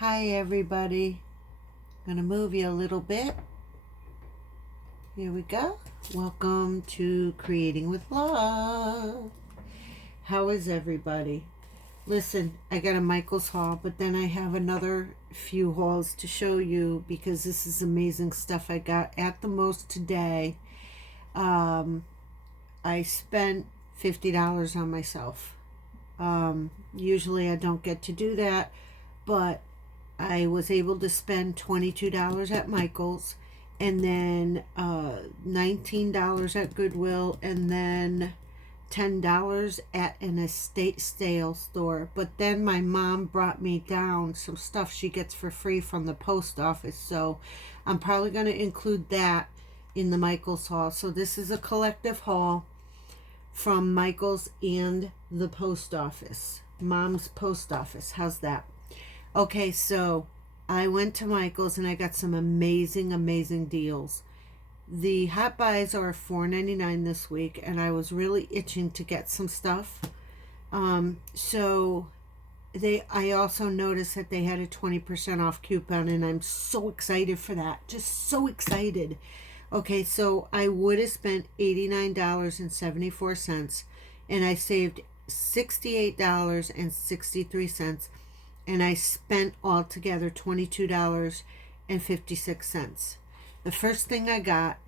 Hi everybody. Gonna move you a little bit. Here we go. Welcome to Creating with Love. How is everybody? Listen, I got a Michael's haul, but then I have another few hauls to show you because this is amazing stuff I got at the most today. I spent $50 on myself. Usually I don't get to do that, but I was able to spend $22 at Michael's, and then $19 at Goodwill, and then $10 at an estate sale store. But then my mom brought me down some stuff she gets for free from the post office, so I'm probably going to include that in the Michael's haul. So this is a collective haul from Michael's and the post office. Mom's post office. How's that? Okay, so I went to Michael's and I got some amazing deals. The hot buys are $4.99 this week, and I was really itching to get some stuff. So I also noticed that they had a 20% off coupon, and I'm so excited for that. Just so excited. Okay, so I would have spent $89.74, and I saved $68.63. And I spent altogether $22.56. The first thing I got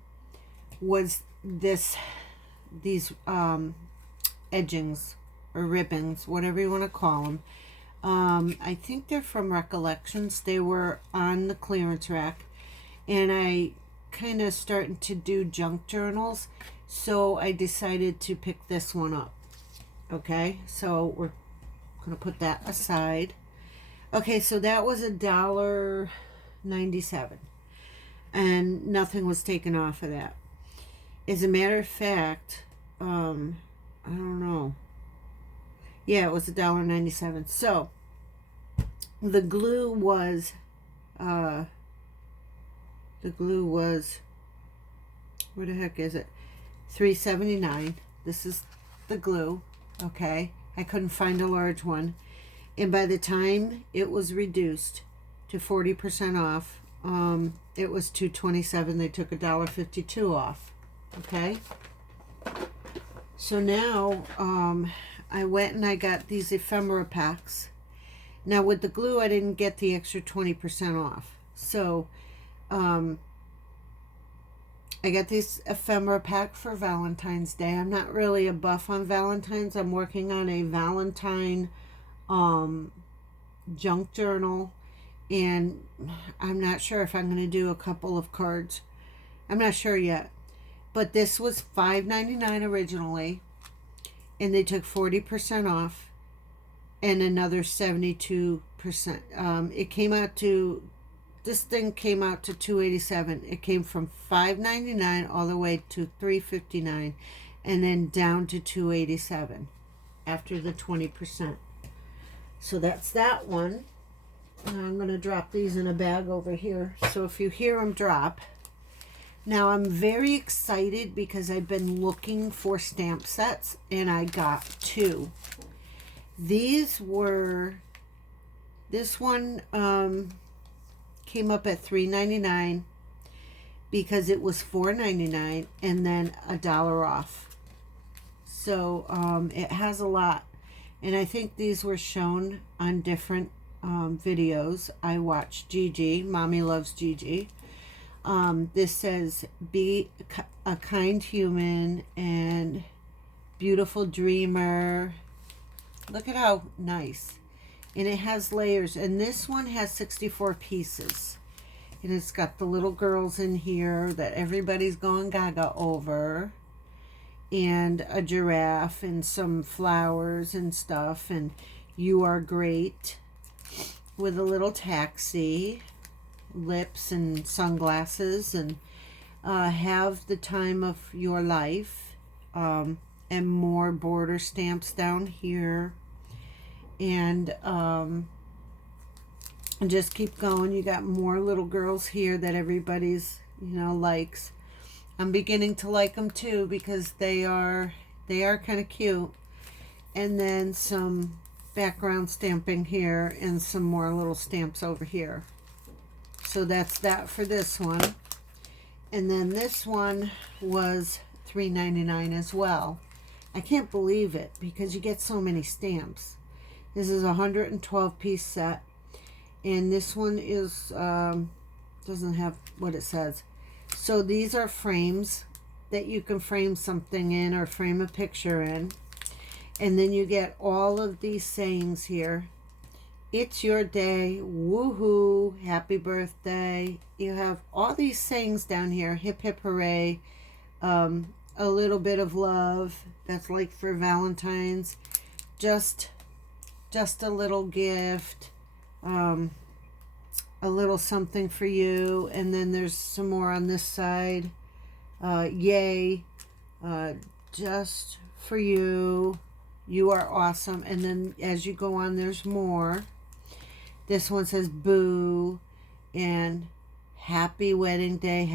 was these edgings or ribbons, whatever you want to call them. I think they're from Recollections. They were on the clearance rack, and I kind of starting to do junk journals, so I decided to pick this one up. Okay, so we're gonna put that aside. Okay, so that was $1.97, and nothing was taken off of that. As a matter of fact, I don't know. Yeah, it was $1.97. So the glue was, where the heck is it? $3.79. This is the glue. Okay, I couldn't find a large one. And by the time it was reduced to 40% off, it was $2.27. They took $1.52 off. Okay. So now I went and I got these ephemera packs. Now with the glue, I didn't get the extra 20% off. So I got this ephemera pack for Valentine's Day. I'm not really a buff on Valentine's. I'm working on a Valentine junk journal, and I'm not sure if I'm going to do a couple of cards. I'm not sure yet, but this was $5.99 originally, and they took 40% off and another 72%. This thing came out to $2.87. It came from $5.99 all the way to $3.59, and then down to $2.87 after the 20%. So that's that one. I'm going to drop these in a bag over here. So if you hear them drop. Now I'm very excited because I've been looking for stamp sets, and I got two. This one came up at $3.99 because it was $4.99 and then $1 off. So it has a lot. And I think these were shown on different videos. I watched Gigi. Mommy loves Gigi. This says, be a kind human and beautiful dreamer. Look at how nice. And it has layers. And this one has 64 pieces. And it's got the little girls in here that everybody's going gaga over. And a giraffe and some flowers and stuff, and you are great with a little taxi, lips and sunglasses, and have the time of your life, and more border stamps down here, and just keep going. You got more little girls here that everybody's likes. I'm beginning to like them too because they are kind of cute. And then some background stamping here and some more little stamps over here. So that's that for this one. And then this one was $3.99 as well. I can't believe it because you get so many stamps. This is a 112 piece set. And this one is, doesn't have what it says. So these are frames that you can frame something in or frame a picture in. And then you get all of these sayings here. It's your day, woohoo, happy birthday. You have all these sayings down here, hip hip hooray, a little bit of love, that's like for Valentine's, just a little gift, a little something for you, and then there's some more on this side, yay, just for you, you are awesome, and then as you go on there's more. This one says boo and happy wedding day,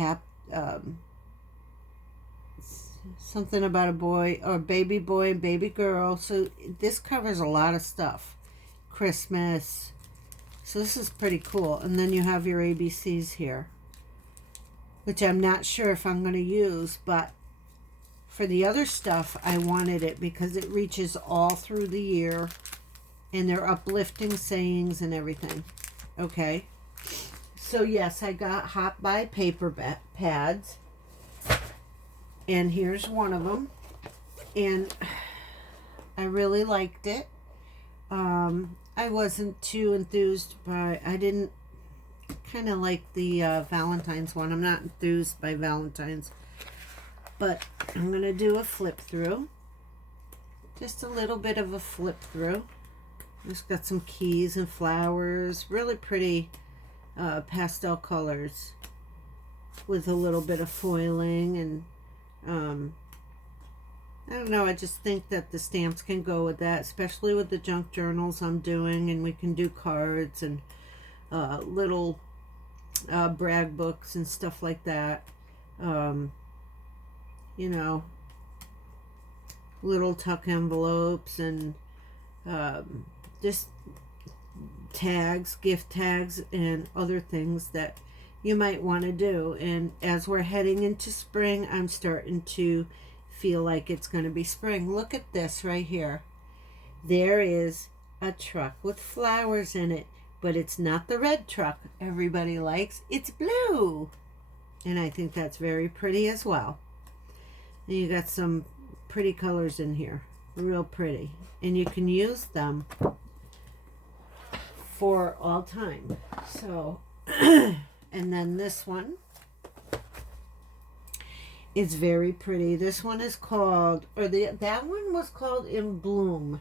something about a boy or baby boy and baby girl. So this covers a lot of stuff. Christmas. So this is pretty cool. And then you have your ABCs here, which I'm not sure if I'm going to use, but for the other stuff I wanted it because it reaches all through the year. And they're uplifting sayings and everything. Okay. So yes, I got Hot Buy paper pads. And here's one of them. And I really liked it. I wasn't too enthused by, I didn't kind of like the Valentine's one. I'm not enthused by Valentine's. But I'm going to do a flip through. Just a little bit of a flip through. It's got some keys and flowers, really pretty pastel colors with a little bit of foiling, and I don't know, I just think that the stamps can go with that, especially with the junk journals I'm doing, and we can do cards and little brag books and stuff like that. You know, little tuck envelopes and just tags, gift tags, and other things that you might want to do. And as we're heading into spring, I'm starting to feel like it's going to be spring. Look at this right here. There is a truck with flowers in it, but it's not the red truck everybody likes. It's blue. And I think that's very pretty as well. And you got some pretty colors in here. Real pretty. And you can use them for all time. So, and then this one is very pretty. This one is called, or that one was called In Bloom.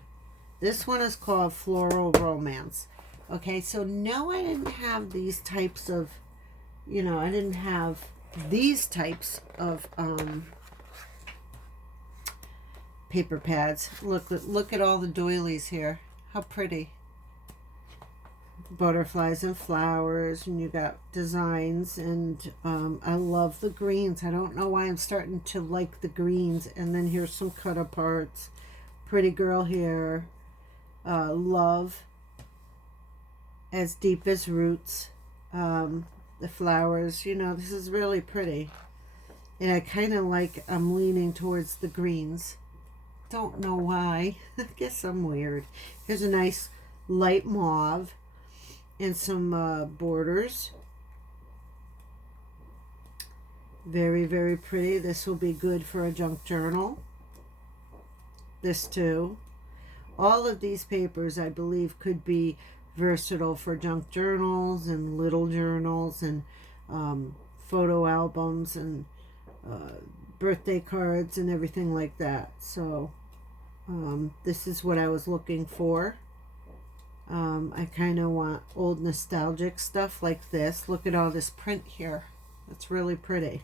This one is called Floral Romance. Okay, so no, I didn't have these types of, you know, I didn't have these types of paper pads. Look at all the doilies here. How pretty. Butterflies and flowers, and you got designs, and I love the greens. I don't know why I'm starting to like the greens. And then here's some cut aparts. Pretty girl here. Love as deep as roots. The flowers, you know, this is really pretty. And I kind of like, I'm leaning towards the greens. Don't know why. I guess I'm weird. Here's a nice light mauve and some borders. Very, very pretty. This will be good for a junk journal. This too. All of these papers, I believe, could be versatile for junk journals and little journals and photo albums and birthday cards and everything like that. So this is what I was looking for. I kind of want old nostalgic stuff like this. Look at all this print here. That's really pretty.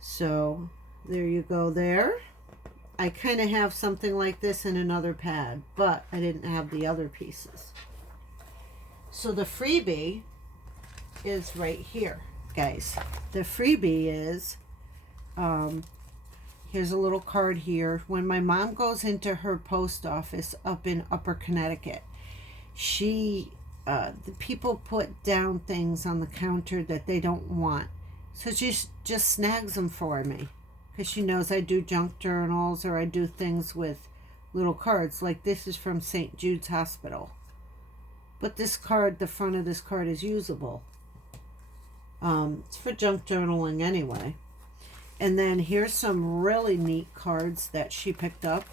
So there you go there. I kind of have something like this in another pad, but I didn't have the other pieces. So the freebie is right here, guys. The freebie is Here's a little card here. When my mom goes into her post office up in Upper Connecticut, the people put down things on the counter that they don't want. So she just snags them for me. Because she knows I do junk journals or I do things with little cards. Like this is from St. Jude's Hospital. But this card, the front of this card is usable. It's for junk journaling anyway. And then here's some really neat cards that she picked up.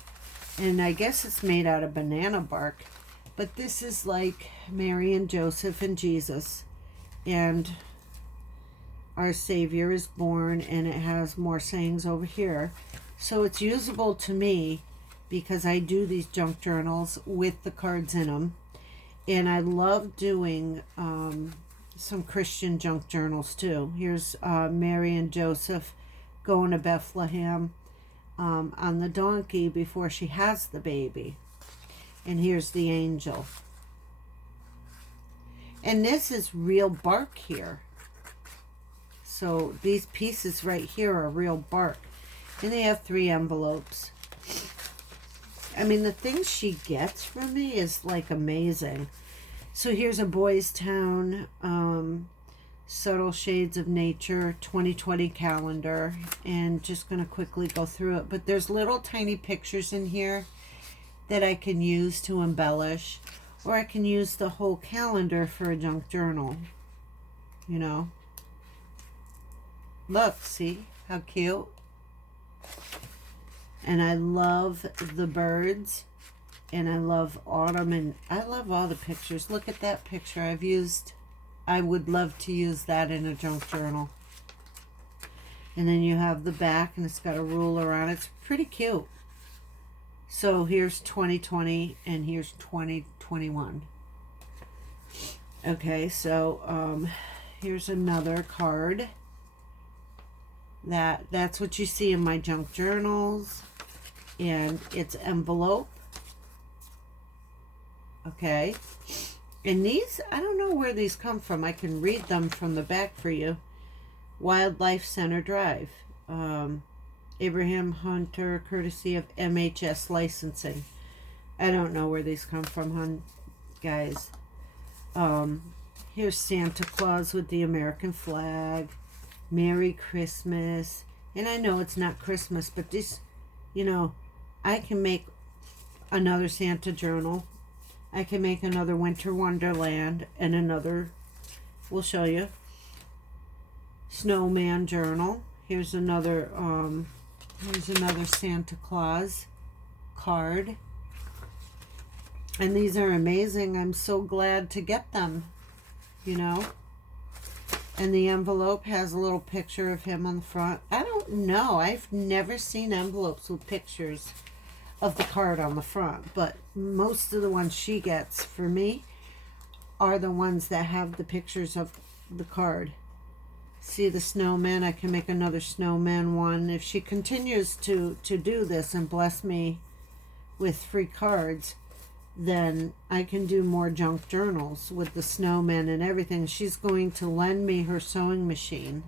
And I guess it's made out of banana bark. But this is like Mary and Joseph and Jesus. And our Savior is born, and it has more sayings over here. So it's usable to me because I do these junk journals with the cards in them. And I love doing some Christian junk journals too. Here's Mary and Joseph going to Bethlehem on the donkey before she has the baby. And here's the angel. And this is real bark here. So these pieces right here are real bark. And they have 3 envelopes. I mean, the things she gets from me is like amazing. So here's a Boys Town Subtle Shades of Nature 2020 calendar. And just going to quickly go through it. But there's little tiny pictures in here that I can use to embellish. Or I can use the whole calendar for a junk journal. You know. Look, see how cute? And I love the birds. And I love autumn. And I love all the pictures. Look at that picture I've used. I would love to use that in a junk journal. And then you have the back. And it's got a ruler on it. It's pretty cute. So here's 2020. And here's 2021. Okay, so here's another card. That's what you see in my junk journals, and it's envelope. Okay, and these, I don't know where these come from. I can read them from the back for you. Wildlife Center Drive, Abraham Hunter, courtesy of MHS Licensing. I don't know where these come from, guys. Here's Santa Claus with the American flag. Merry Christmas. And I know it's not Christmas, but this, you know, I can make another Santa journal. I can make another Winter Wonderland and another, we'll show you, Snowman journal. Here's another Santa Claus card. And these are amazing. I'm so glad to get them, you know. And the envelope has a little picture of him on the front. I don't know. I've never seen envelopes with pictures of the card on the front. But most of the ones she gets for me are the ones that have the pictures of the card. See the snowman? I can make another snowman one. If she continues to do this and bless me with free cards, then I can do more junk journals with the snowman and everything. She's going to lend me her sewing machine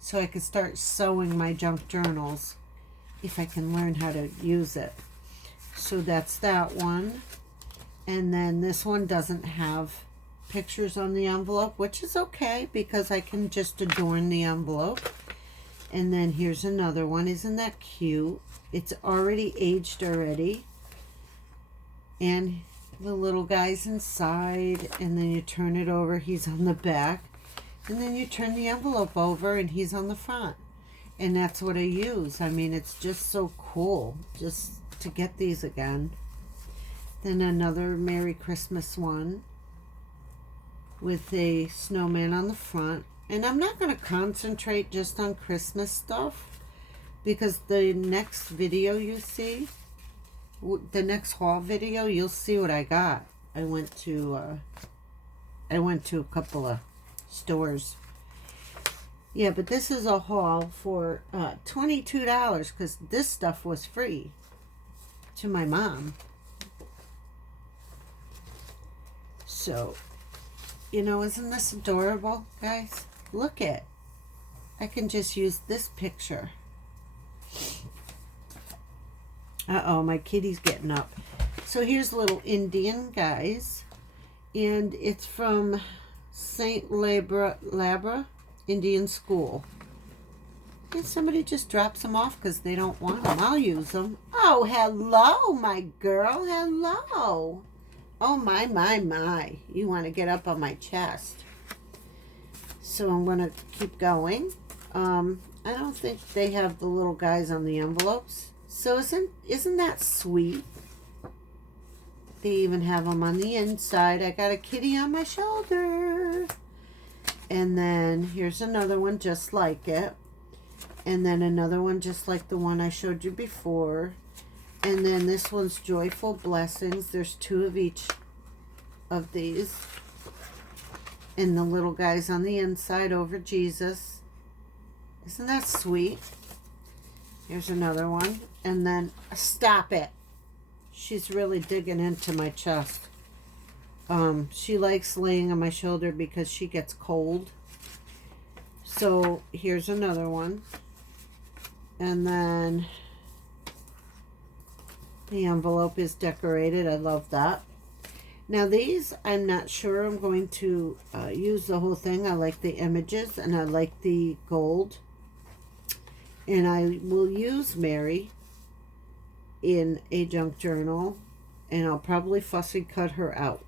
so I can start sewing my junk journals if I can learn how to use it. So that's that one. And then this one doesn't have pictures on the envelope, which is okay because I can just adorn the envelope. And then here's another one. Isn't that cute? It's already aged already. And the little guy's inside, and then you turn it over, he's on the back, and then you turn the envelope over and he's on the front. And that's what I use. I mean, it's just so cool just to get these again. Then another Merry Christmas one with a snowman on the front. And I'm not going to concentrate just on Christmas stuff because the next video you see, the next haul video, you'll see what I got. I went to a couple of stores. Yeah, but this is a haul for $22 because this stuff was free to my mom. So, you know, isn't this adorable, guys? Look it. I can just use this picture. Uh-oh, my kitty's getting up. So here's little Indian guys. And it's from St. Labra Indian School. And somebody just drops them off because they don't want them. I'll use them. Oh, hello, my girl. Hello. Oh, my. You want to get up on my chest. So I'm going to keep going. I don't think they have the little guys on the envelopes. So isn't that sweet? They even have them on the inside. I got a kitty on my shoulder. And then here's another one just like it. And then another one just like the one I showed you before. And then this one's Joyful Blessings. There's 2 of each of these. And the little guys on the inside over Jesus. Isn't that sweet? Here's another one. And then, stop it. She's really digging into my chest. She likes laying on my shoulder because she gets cold. So, here's another one. And then, the envelope is decorated. I love that. Now, these, I'm not sure I'm going to use the whole thing. I like the images and I like the gold. And I will use Mary in a junk journal, and I'll probably fussy cut her out.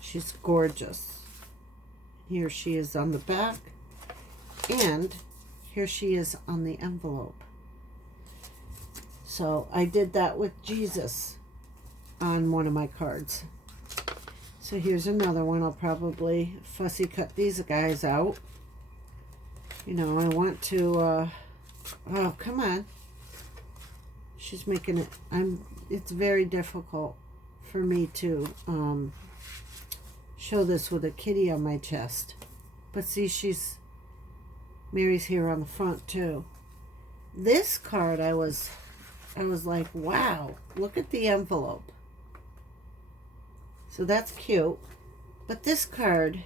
She's gorgeous. Here she is on the back, and here she is on the envelope. So I did that with Jesus on one of my cards. So here's another one. I'll probably fussy cut these guys out. You know, I want to oh, come on. She's making it. It's very difficult for me to show this with a kitty on my chest. But see, Mary's here on the front too. This card, I was like, wow, look at the envelope. So that's cute. But this card,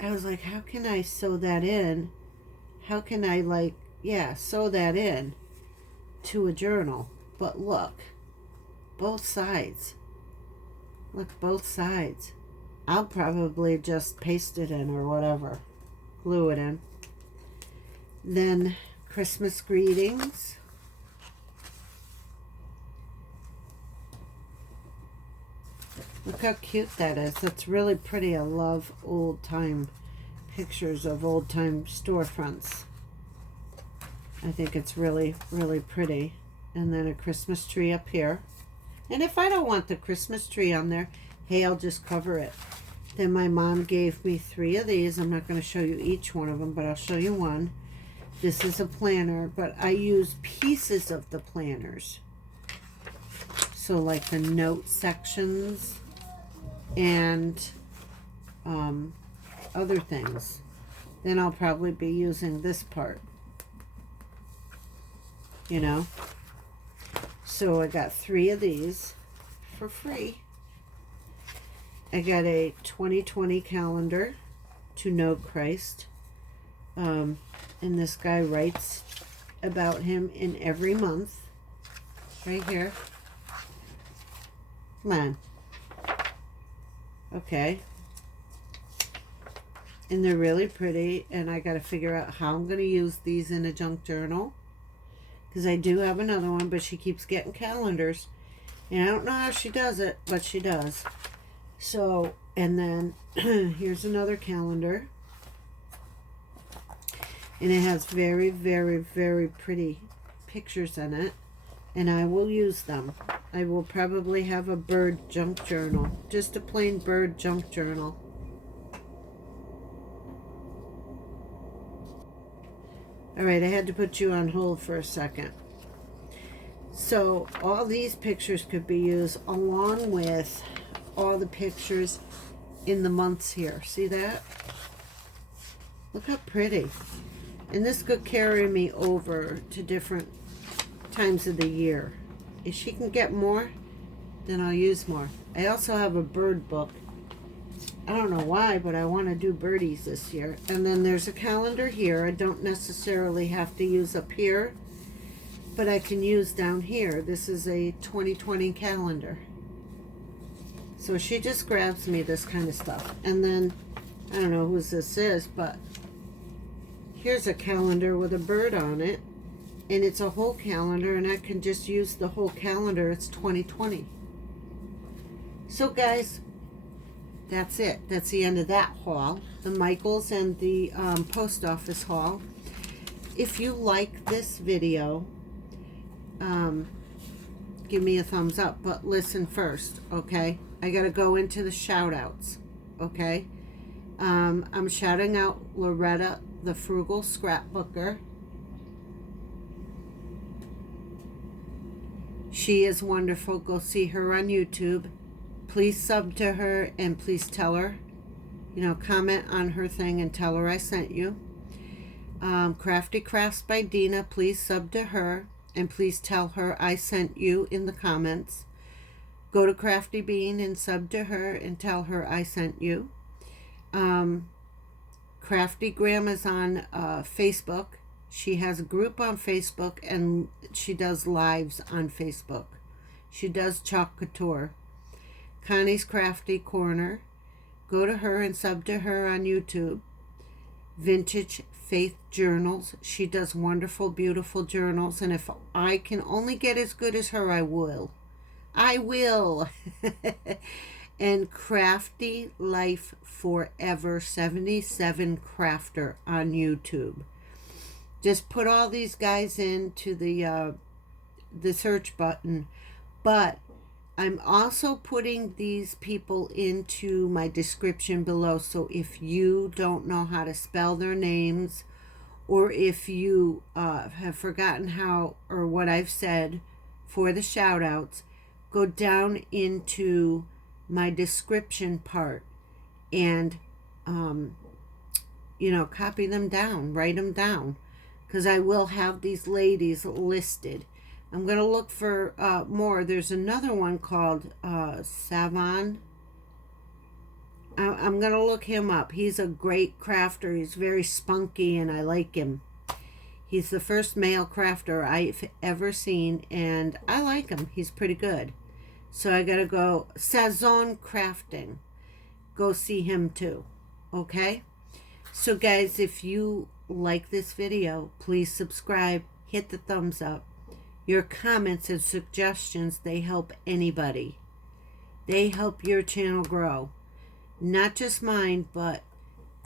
I was like, how can I sew that in? How can I sew that in to a journal? But look, both sides. Look, both sides. I'll probably just paste it in or whatever. Glue it in. Then Christmas greetings. Look how cute that is. That's really pretty. I love old time pictures of old time storefronts. I think it's really, really pretty. And then a Christmas tree up here. And if I don't want the Christmas tree on there, hey, I'll just cover it. Then my mom gave me 3 of these. I'm not going to show you each one of them, but I'll show you one. This is a planner, but I use pieces of the planners. So like the note sections and other things. Then I'll probably be using this part. You know? So I got 3 of these for free. I got a 2020 calendar to know Christ. And this guy writes about him in every month. Right here. Come on. Okay. And they're really pretty. And I got to figure out how I'm going to use these in a junk journal. Because I do have another one, but she keeps getting calendars. And I don't know how she does it, but she does. So, and then here's another calendar. And it has very, very, very pretty pictures in it. And I will use them. I will probably have a bird junk journal. Just a plain bird junk journal. Alright, I had to put you on hold for a second. So, all these pictures could be used along with all the pictures in the months here. See that? Look how pretty. And this could carry me over to different times of the year. If she can get more, then I'll use more. I also have a bird book. I don't know why, but I want to do birdies this year. And then there's a calendar here. I don't necessarily have to use up here but I can use down here. This is a 2020 calendar. So she just grabs me this kind of stuff. And then, I don't know whose this is, but here's a calendar with a bird on it. And it's a whole calendar, and I can just use the whole calendar. It's 2020. So guys, that's it. That's the end of that haul. The Michaels and the post office haul. If you like this video, give me a thumbs up. But listen first, okay? I got to go into the shout-outs, okay? I'm shouting out Loretta the Frugal Scrapbooker. She is wonderful. Go see her on YouTube. Please sub to her and please tell her, you know, comment on her thing and tell her I sent you. Crafty Crafts by Deanna. Please sub to her and please tell her I sent you in the comments. Go to Crafty Bean and sub to her and tell her I sent you. Crafty Grandma's on Facebook. She has a group on Facebook and she does lives on Facebook. She does Chalk Couture. Connie's Crafty Corner. Go to her and sub to her on YouTube. Vintage Faith Journals. She does wonderful, beautiful journals. And if I can only get as good as her, I will. I will. And Crafty Life Forever 77 Crafter on YouTube. Just put all these guys into the search button. But I'm also putting these people into my description below. So if you don't know how to spell their names, or if you have forgotten how or what I've said for the shout outs, go down into my description part and, you know, copy them down, write them down. Because I will have these ladies listed. I'm going to look for more. There's another one called Savon. I'm going to look him up. He's a great crafter. He's very spunky, and I like him. He's the first male crafter I've ever seen, and I like him. He's pretty good. So I got to go. Sazon Crafting. Go see him too. Okay? So guys, if you like this video, please subscribe, hit the thumbs up. Your comments and suggestions, they help anybody. They help your channel grow. Not just mine, but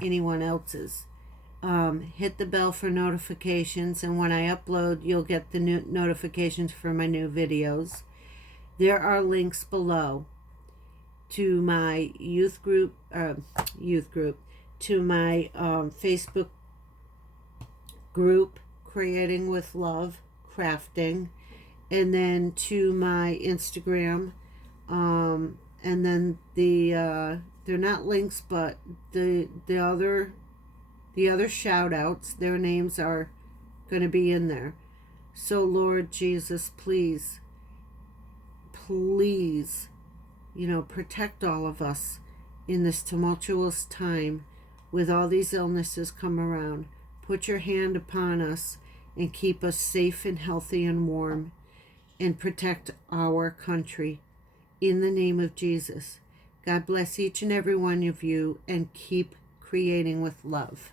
anyone else's. Hit the bell for notifications, and when I upload, you'll get the new notifications for my new videos. There are links below to my youth group, to my Facebook group, Creating with Love Crafting, and then to my Instagram, and then they're not links, but the other shout outs, their names are going to be in there. So Lord Jesus, please, you know, protect all of us in this tumultuous time with all these illnesses come around. Put your hand upon us and keep us safe and healthy and warm, and protect our country. In the name of Jesus. God bless each and every one of you, and keep creating with love.